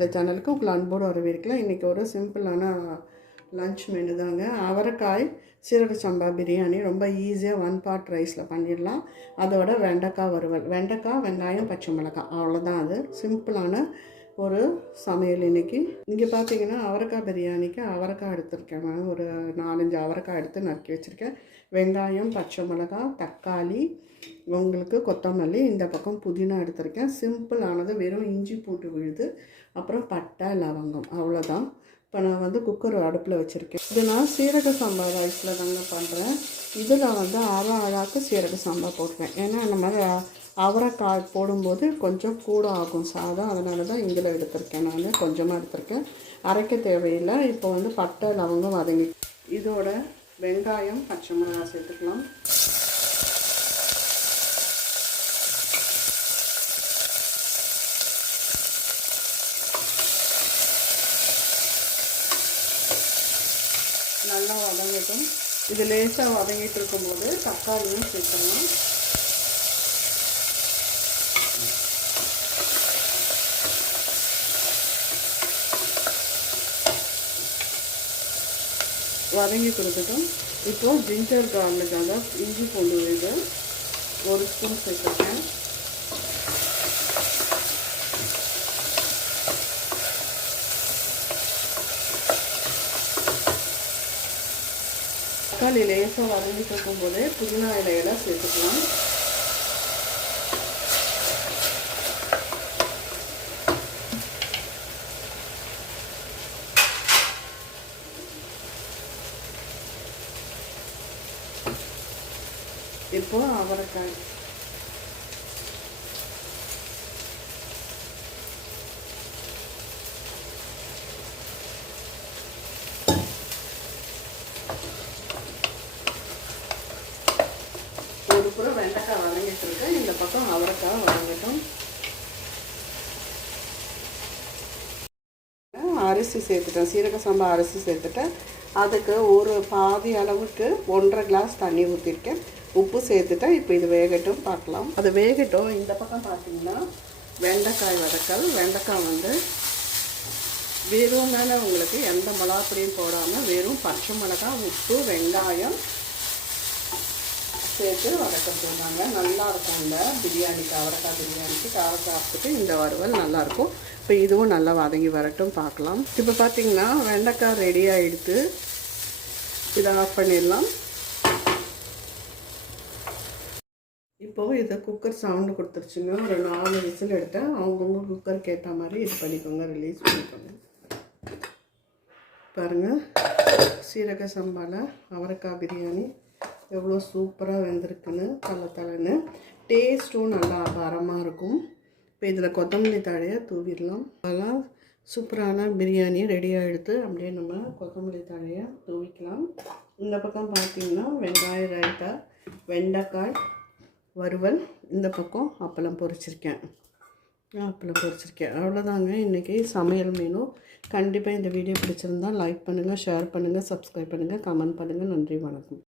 இந்த சேனலுக்கு உங்களை அன்போடு வரவேற்கலாம் இன்றைக்கி ஒரு சிம்பிளான லன்ச் மெனு தாங்க. அவரைக்காய் சீரக சம்பா பிரியாணி ரொம்ப ஈஸியாக ஒன் பார்ட் ரைஸில் பண்ணிடலாம். அதோட வெண்டைக்காய் வறுவல். வெண்டைக்காய் வெங்காயம் பச்சை மிளகாய். அவ்வளோதான் அது சிம்பிளான ஒரு சமையல் இன்னைக்கு. இங்கே பார்த்தீங்கன்னா அவரைக்காய் பிரியாணிக்கு அவரைக்காய் எடுத்திருக்கேன் நான் ஒரு நாலஞ்சு அவரைக்காய் எடுத்து நறுக்கி வச்சுருக்கேன். வெங்காயம் பச்சை மிளகாய் தக்காளி உங்களுக்கு கொத்தமல்லி இந்த பக்கம் புதினா எடுத்திருக்கேன். சிம்பிளானது வெறும் இஞ்சி பூட்டு விழுது. அப்புறம் பட்டை லவங்கம். அவ்வளோதான் இப்போ நான் வந்து குக்கர் அடுப்பில் வச்சுருக்கேன். இது நான் சீரக சம்பா ரைஸில் தாங்க பண்ணுறேன் இதில் வந்து அரை அழாக்கு சீரக சம்பா போடுவேன் ஏன்னா இந்த மாதிரி அவரைக்காய் போடும்போது கொஞ்சம் கூட ஆகும். சாதம் அதனால தான் இதில் எடுத்திருக்கேன் நான். கொஞ்சமாக எடுத்திருக்கேன். அரைக்க தேவையில்லை. இப்போ வந்து பட்டை லவங்கம் வதங்கி இதோட வெங்காயம் பச்சை மிளகா சேர்த்துக்கலாம். நல்லா வதங்கட்டும். இது லேசாக வதங்கிட்டு இருக்கும்போது தக்காளியும் சேர்த்துக்கலாம். வதங்கி கொடுத்துட்டோம் இப்போ ஜிஞ்சர் கார்லிக்காக இஞ்சி பூண்டு இது ஒரு ஸ்பூன் சேர்த்துருக்கேன். தக்காளி லேசாக வதங்கிட்டு இருக்கும்போதே புதினா இலையெல்லாம் சேர்த்துக்கலாம். இப்போ அவரைக்காய். ஒரு புறம் வெண்டைக்காய் வதங்கிட்டு இருக்கேன் இந்த பக்கம் அவரைக்காய் வதங்கட்டும். அரிசி சேர்த்துட்டேன். சீரக சம்பா அரிசி சேர்த்துட்டேன். அதுக்கு ஒரு பாதி அளவுக்கு ஒன்றரை கிளாஸ் தண்ணி ஊற்றிருக்கேன் உப்பு சேர்த்துட்டேன். இப்போ இது வேகட்டும் பார்க்கலாம். அது வேகட்டும். இந்த பக்கம் பார்த்தீங்கன்னா வெண்டைக்காய் வதக்கல். வெண்டைக்காய் வந்து வெறும் மேலே உங்களுக்கு எந்த மிளகாப்பொடியும் போடாமல் வெறும் பச்சை மிளகாய் உப்பு வெங்காயம் சேர்த்து வதக்க போனாங்க நல்லா இருக்கும் இந்த பிரியாணிக்கு அவரைக்காய் பிரியாணிக்கு. காரம் சாப்பிட்டுட்டு இந்த வறுவல் நல்லாயிருக்கும். இப்போ இதுவும் நல்லா வதங்கி வரட்டும் பார்க்கலாம். இப்போ பார்த்தீங்கன்னா வெண்டைக்காய் ரெடி ஆகிடுது இதை ஆஃப் பண்ணிடலாம். இப்போது இதை குக்கர் சவுண்டு கொடுத்துருச்சுங்க. ஒரு நாலு விசில் எடுத்தேன். அவங்கவுங்க குக்கருக்கு ஏற்ற மாதிரி இது பண்ணிக்கோங்க. ரிலீஸ் பண்ணிக்கோங்க. பாருங்கள் சீரக சம்பாவில் அவரைக்காய் பிரியாணி. எவ்வளோ சூப்பராக வெந்திருக்குன்னு தலை தலைன்னு. டேஸ்ட்டும் நல்லா அபாரமாக இருக்கும். இப்போ இதில் கொத்தமல்லி தழையாக தூவிடலாம். அதெல்லாம் சூப்பரான பிரியாணி ரெடியாக எடுத்து அப்படியே நம்ம கொத்தமல்லி தழையை தூவிக்கலாம். இந்த பக்கம் பார்த்திங்கன்னா வெங்காய ரைத்தா வெண்டைக்காய் வறுவல் இந்த பக்கம் அப்பளம் பொரிச்சிருக்கேன். அப்பளம் பொரிச்சிருக்கேன். அவ்வளோதாங்க இன்றைக்கி சமையல் மெனு கண்டிப்பாக இந்த வீடியோ பிடிச்சிருந்தால் லைக் பண்ணுங்கள் ஷேர் பண்ணுங்கள் சப்ஸ்கிரைப் பண்ணுங்கள் கமெண்ட் பண்ணுங்கள் நன்றி வணக்கம்.